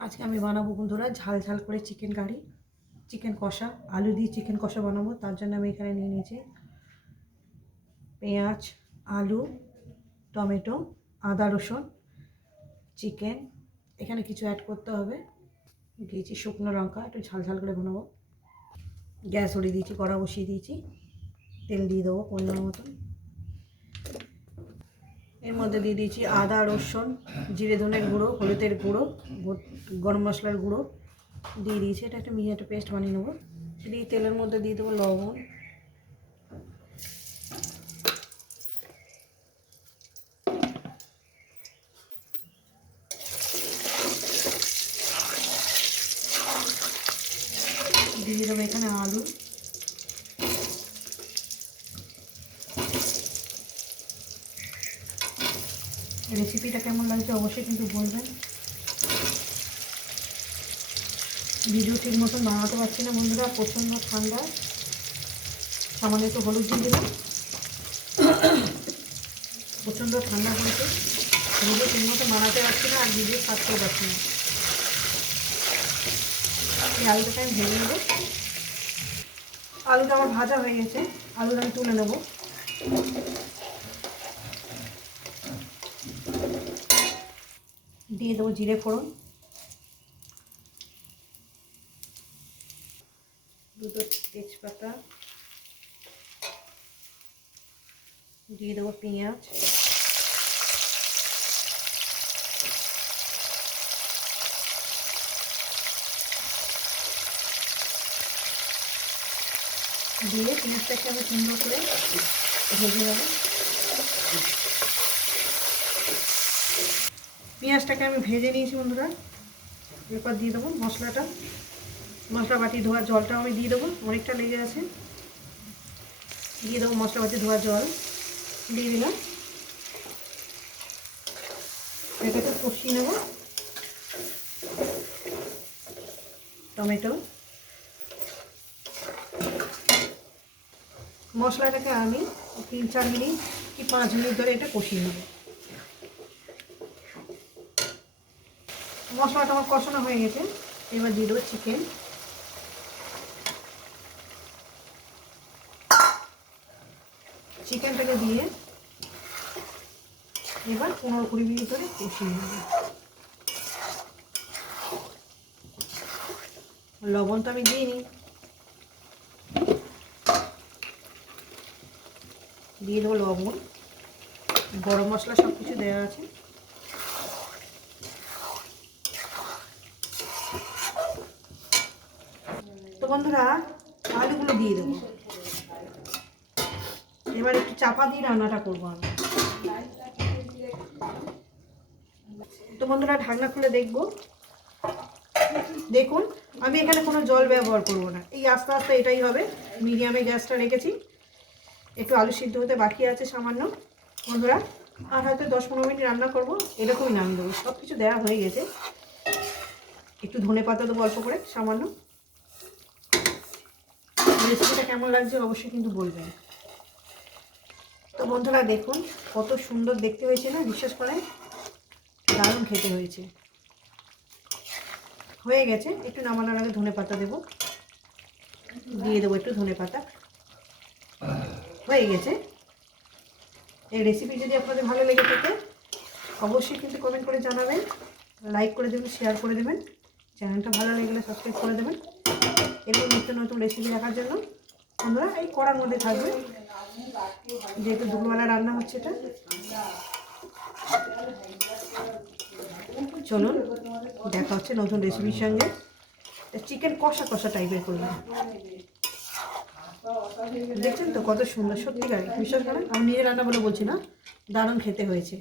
আজকে আমি বানাবো বন্ধুরা ঝাল ঝাল করে চিকেন কারি, চিকেন কষা, আলু দিয়ে চিকেন কষা বানাবো। তার জন্য আমি এখানে নিয়ে নিয়েছি পেঁয়াজ, আলু, টমেটো, আদা রসুন, চিকেন। এখানে কিছু অ্যাড করতে হবে। দিয়েছি শুকনো লঙ্কা, একটু ঝাল ঝাল করে বানাবো। গ্যাস ধরিয়ে দিয়েছি, কড়া বসিয়ে দিয়েছি, তেল দিয়ে দেবো পরিমাণ মতন। এর মধ্যে দিয়ে দিয়েছি আদা রসুন, জিরে ধনের গুঁড়ো, হলুদের গুঁড়ো, গরম মশলার গুঁড়ো দিয়ে দিয়েছি। এটা একটা মিহি একটা পেস্ট বানিয়ে নেবো। দিয়ে তেলের মধ্যে দিয়ে দেবো লবণ, দিয়ে দেবো এখানে আলু, রেসিপিটা কেমন লাগছে অবশ্যই কিন্তু বলবেন। ভিডিও ঠিক মতন বানাতে পারছি না বন্ধুরা, প্রচণ্ড ঠান্ডা। সামান্য একটু হলুদ দিয়ে দিলাম, প্রচণ্ড ঠান্ডা হয়েছে, ভিডিও ঠিক মতো বানাতে পারছি না আর ভিডিও ছাড়তেও পারছি না। এই আলুটাকে আমি ভেজে নেবো। আলুটা আমার ভাজা হয়ে গেছে, আলুটা আমি তুলে নেবো। দিয়ে দেবো জিরে ফোড়ন, দুটো তেজপাতা, দিয়ে দেবো পেঁয়াজ, দিয়ে পেঁয়াজটাকে আমি সুন্দর করে ভেজে নেবো। পেঁয়াজটাকে আমি ভেজে নিয়েছি বন্ধুরা। এরপর দিয়ে দেবো মশলাটা, মশলা বাটি ধোয়া জলটাও আমি দিয়ে দেবো, অনেকটা লেগে আছে। দিয়ে দেবো মশলা বাটি ধোয়া জল, দিয়ে দিলাম। এটাকে কষিয়ে নেব। টমেটো, মশলাটাকে আমি 3-4 মিনিট কি 5 মিনিট ধরে এটা কষিয়ে নেব। মশলাটা আমার কষানো হয়ে গেছে, এবার দিয়ে দেবো চিকেন। চিকেনটাকে দিয়ে এবার 15-20 মিনিট ধরে কষিয়ে নেব। লবণ তো আমি দিইনি, দিয়ে দেবো লবণ, গরম মশলা সব কিছু দেওয়া আছে। তো বন্ধুরা আলুগুলো দিয়ে দেবো। এবার একটু চাপা দিয়ে রান্নাটা করবো আমি। তো বন্ধুরা ঢাকনা খুলে দেখবো। দেখুন আমি এখানে কোনো জল ব্যবহার করব না, এই আস্তে আস্তে এটাই হবে। মিডিয়ামে গ্যাসটা রেখেছি, একটু আলু সিদ্ধ হতে বাকি আছে সামান্য বন্ধুরা। আর হয়তো 10-15 মিনিট রান্না করব, এরকমই নাম দেবো। সব কিছু দেওয়া হয়ে গেছে, একটু ধনে পাতা দেবো অল্প করে সামান্য। রেসিপিটা কেমন লাগছে অবশ্যই কিন্তু বলবেন। তো বন্ধুরা দেখুন কত সুন্দর দেখতে হয়েছে না, বিশ্বাস করেন দারুণ খেতে হয়েছে। হয়ে গেছে, একটু নামানোর আগে ধনে পাতা দেবো, দিয়ে দেবো একটু ধনে পাতা। হয়ে গেছে। এই রেসিপি যদি আপনাদের ভালো লেগে থাকে অবশ্যই কিন্তু কমেন্ট করে জানাবেন, লাইক করে দেবেন, শেয়ার করে দেবেন। চ্যানেলটা ভালো লাগলে সাবস্ক্রাইব করে দেবেন। এরকম নিত্য নতুন রেসিপি দেখার জন্য বন্ধুরা এই কড়ার মধ্যে থাকবে, যেহেতু দুপুরবেলা রান্না হচ্ছে এটা। চলুন দেখা হচ্ছে নতুন রেসিপির সঙ্গে। চিকেন কষা কষা টাইপের করলাম, দেখছেন তো কত সুন্দর, সত্যিকার বিশ্বাস করেন আমি নিজে রান্না বলে বলছি না, দারুণ খেতে হয়েছে।